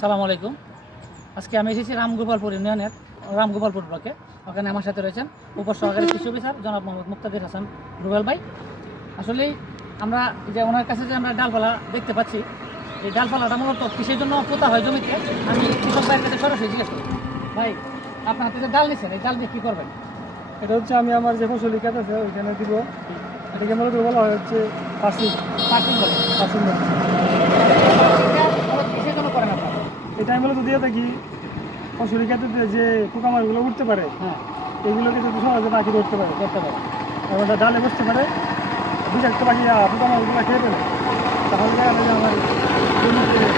সালাম আলাইকুম। আজকে আমি এসেছি রামগোপালপুর ইউনিয়নের রামগোপালপুর ব্লকে। ওখানে আমার সাথে রয়েছেন উপ সহকারী কৃষি অফিসার জনাব মোহাম্মদ মুক্তাদির হাসান রুবেল ভাই। আসলেই আমরা যে ওনার কাছে যে আমরা ডালপালা দেখতে পাচ্ছি এই ডালপালাটা মূলত কৃষির জন্য পোতা হয় জমিতে। আমি কৃষক ভাইয়ের কাছে সরাসরি জিজ্ঞেস করি ভাই আপনার হাতে যে ডাল নিচ্ছেন এই ডাল দিয়ে কী করবেন? এটা হচ্ছে আমি আমার যে ফসলি ক্ষেত আছে ওইখানে দিব। এটাকে মূলত বলা হয় হচ্ছে পার্সিং পার্সিং বলে। পার্সিং এটা মূলত কৃষির জন্য করেন আপনারা এটা আমি মূলত দিয়ে থাকি ফসলি ক্ষেত্রে যে পোকামারগুলো উঠতে পারে হ্যাঁ। এগুলোকে যদি সহজে পাখি ধরতে পারে করতে পারেন এবং ডালে বসতে পারে বিষাক্ত পাখি পোকামারগুলো খেয়ে ফেলে। তাহলে দেখা যায় আমার করতে পারে।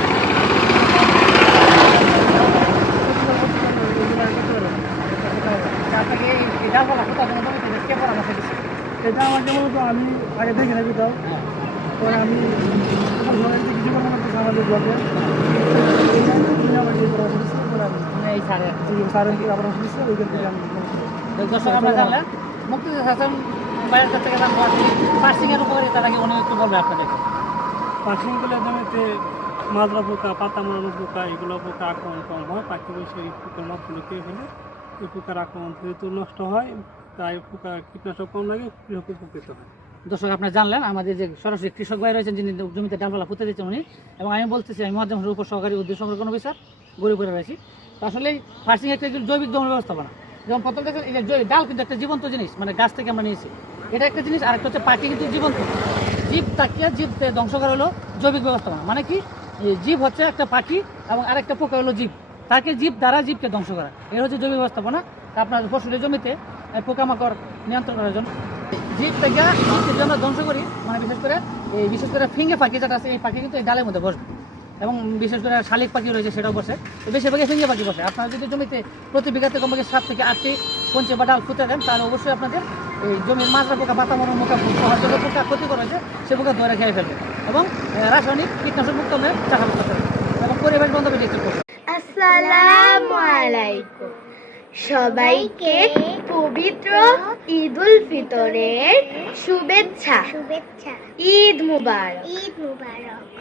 এটা আমাকে মূলত আমি আগে দেখে রাখি তাও। হ্যাঁ। পরে আমি কিছু কর্ম আমাদের ব্লগে তিনি আমাকে এই পরামর্শ দিচ্ছে, পরে ওইখান থেকে আমি দর্শক আমরা জানলেন মুক্তিযোদ্ধা হাসান ভাইয়ের কাছ থেকে জানব আপনি পার্সিংয়ের একটু বলবে আপনাদেরকে জমিতে মাজরা পোকা পাতা মরানো পোকা এগুলো পোকা আক্রমণ কম হয় পাখি বসে এই পোকার মাছগুলো খেয়ে ফেলে এই পোকার আক্রমণ যেহেতু নষ্ট হয় তাই পোকা কীটনাশক কম লাগে কৃষক উপকৃত হয়। দর্শক আপনারা জানলেন আমাদের যে সরাসরি কৃষক ভাই রয়েছেন যিনি জমিতে ডালপালা পুঁতে দিচ্ছেন উনি এবং আমি বলতেছি আমি মধ্যম উপ সহকারী উদ্যোগ সংরক্ষণ অফিসার গরিপুরে রয়েছি। তো আসলে ফার্সিং একটা জৈবিক দমন ব্যবস্থাপনা। যেমন প্রথম দেখেন, এই যে ডাল কিন্তু একটা জীবন্ত জিনিস মানে গাছ থেকে আমরা নিয়েছি। এটা একটা জিনিস আর একটা হচ্ছে পাখি কিন্তু জীবন্ত। জীব তাকিয়ে জীবকে ধ্বংস করা হলো জৈবিক ব্যবস্থাপনা। মানে কি? জীব হচ্ছে একটা পাখি এবং আরেকটা পোকা হলো জীব। তাকে জীব দ্বারা জীবকে ধ্বংস করা। এটা হচ্ছে জৈবিক ব্যবস্থাপনা। আপনার ফসলের জমিতে পোকামাকড় নিয়ন্ত্রণ করার জন্য। জীব থেকে আমরা ধ্বংস করি মানে বিশেষ করে, এই বিশেষ করে ফিঙ্গে পাখি যেটা আছে, এই পাখি কিন্তু এই ডালের মধ্যে বসবে। এবং বিশেষ করে শালিক পাখি রয়েছে সেটাও বসে। তো বেশিরভাগই ফিঙ্গে পাখি বসে। আপনারা যদি জমিতে প্রতি বিঘাতে কমপক্ষে সাত থেকে আটটি পঞ্চে বা ডাল ফুটে দেন তাহলে অবশ্যই আপনাদের এই জমির মাছরা পোকা পাতা মরণ পোকা পোকা যে পোকা ক্ষতি করেছে সে পোকা ধরে খেয়ে ফেলবে এবং রাসায়নিক কীটনাশক মুক্ত হয়ে চাষাবাদ করতে হবে। এবং পরিবেশ বান্ধব এটি করবে আসসালামু আলাইকুম। সবাইকে পবিত্র ঈদুল ফিতরের শুভেচ্ছা। শুভেচ্ছা। ঈদ মুবারক। ঈদ মুবারক।